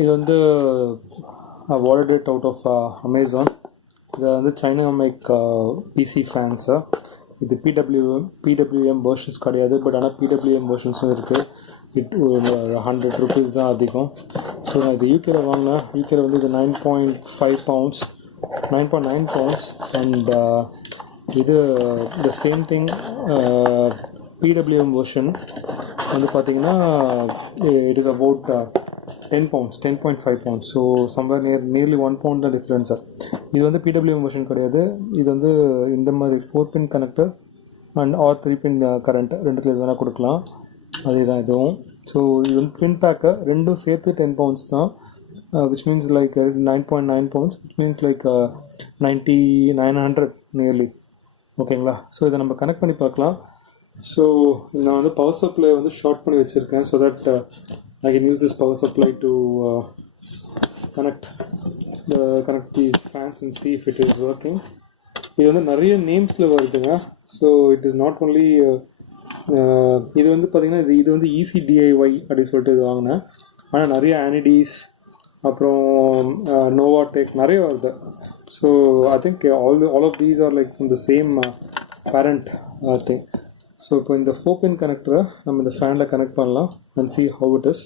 இது வந்து ordered it out of Amazon. இது வந்து சைனா மேக் பிசி ஃபேன்ஸு. இது பிடபிள்யூஎம் வெர்ஷன்ஸ் கிடையாது, பட் ஆனால் பிடபிள்யூஎம் வெர்ஷன்ஸும் இருக்குது. ₹100 தான் அதிகம். ஸோ நான் இது யூகேயில் வாங்கினேன். யூகேயில் வந்து இது 9.5 pounds, 9.9 pounds. அண்ட் இது the same thing PWM version வந்து பார்த்தீங்கன்னா it is about 10 pounds, 10.5 pounds. So somewhere nearly 1 pound தான் டிஃப்ரென்ஸு. இது வந்து பிடபிள்யூஎம் வெர்ஷன் கிடையாது. இது வந்து இந்த மாதிரி 4-pin connector and R 3-pin current ரெண்டுத்துல இது வேணால் கொடுக்கலாம். அதே தான் இதுவும். ஸோ இது வந்து ட்வின் பேக்கு ரெண்டும் சேர்த்து 10 pounds தான், which means like 9.9 pounds, which means like 900 nearly. ஓகேங்களா? ஸோ இதை நம்ம கனெக்ட் பண்ணி பார்க்கலாம். ஸோ நான் வந்து பவர் சப்ளை வந்து ஷார்ட் பண்ணி வச்சுருக்கேன். So that I can use this power supply to connect these fans and see if it is working. இது வந்து நிறைய நேம்ஸில் வருதுங்க. So it is not only இது வந்து பார்த்திங்கன்னா இது வந்து EASYDY அப்படின்னு சொல்லிட்டு இது வாங்கினேன். ஆனால் நிறைய ஆனிடீஸ் அப்புறம் நோவாடெக் நிறைய வருது. So I think all of these are like from the same parent thing. So இப்போ இந்த 4-pin கனெக்டரை நம்ம இந்த ஃபேனில் கனெக்ட் பண்ணலாம் and see how it is.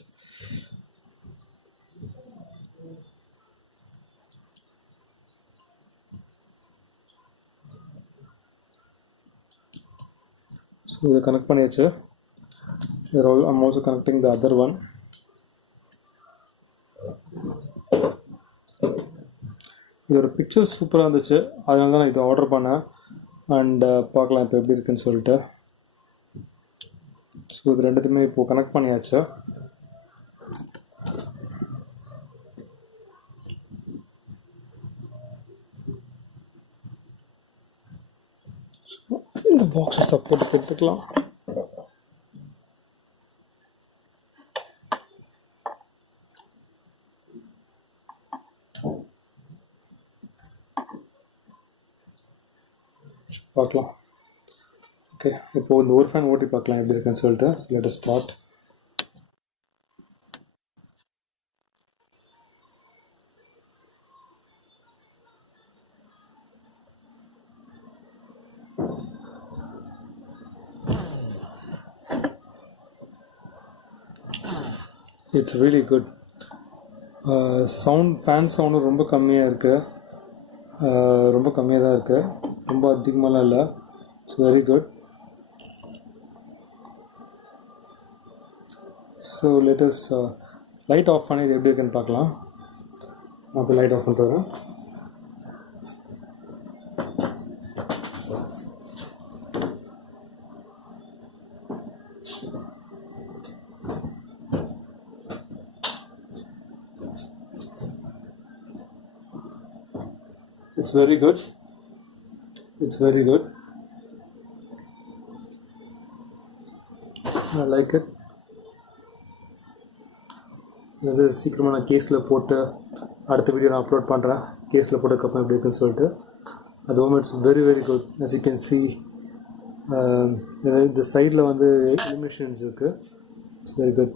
So இதை கனெக்ட் பண்ணியாச்சு. I'm also connecting the other one. இதோட பிக்சர் சூப்பராக இருந்துச்சு, அதனால தான் நான் இதை ஆர்டர் பண்ணேன். அண்ட் பார்க்கலாம் இப்போ எப்படி இருக்குன்னு சொல்லிட்டு. ஸோ இது ரெண்டுத்தையுமே இப்போது கனெக்ட் பண்ணியாச்சு. இந்த பாக்ஸை சப்போர்ட் எடுத்துக்கலாம். பார்க்கலாம். ஓகே, இப்போது இந்த ஒரு ஃபேன் ஓட்டி பார்க்கலாம் எப்படி இருக்குன்னு சொல்லிட்டு. So let as start. It's really good. Fan sound ரொம்ப கம்மியாக இருக்குது, ரொம்ப கம்மியாக தான் இருக்குது, ரொம்ப அதிகமாகலாம் இல்லை. It's very good. So let us light off பண்ணி இது எப்படி இருக்குன்னு பார்க்கலாம். நான் இப்போ லைட் ஆஃப் பண்ணிட்டு வரேன். It's very good. It's very good. I like it. இது சீக்கிரமாக நான் கேஸில் போட்டு அடுத்த வீடியோ நான் அப்லோட் பண்ணுறேன். கேஸில் போட்டதுக்கப்புறம் எப்படி இருக்குன்னு சொல்லிட்டு. அதுவும் it's very very good. as you can see இந்த சைடில் வந்து illuminations இருக்குது. It's very good.